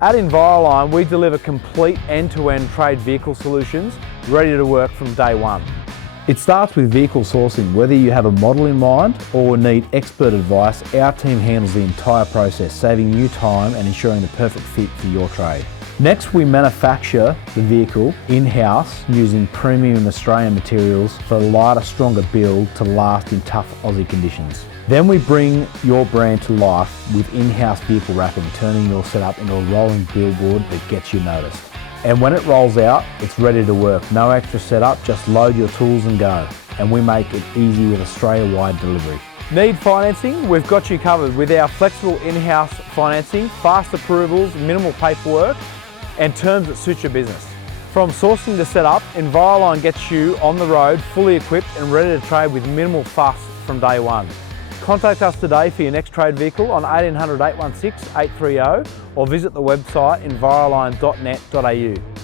At Enviroline, we deliver complete end-to-end trade vehicle solutions ready to work from day one. It starts with vehicle sourcing. Whether you have a model in mind or need expert advice, our team handles the entire process, saving you time and ensuring the perfect fit for your trade. Next, we manufacture the vehicle in-house using premium Australian materials for a lighter, stronger build to last in tough Aussie conditions. Then we bring your brand to life with in-house vehicle wrapping, turning your setup into a rolling billboard that gets you noticed. And when it rolls out, it's ready to work. No extra setup, just load your tools and go. And we make it easy with Australia-wide delivery. Need financing? We've got you covered with our flexible in-house financing, fast approvals, minimal paperwork, and terms that suit your business. From sourcing to setup, Enviroline gets you on the road, fully equipped and ready to trade with minimal fuss from day one. Contact us today for your next trade vehicle on 1800 816 830 or visit the website enviroline.net.au.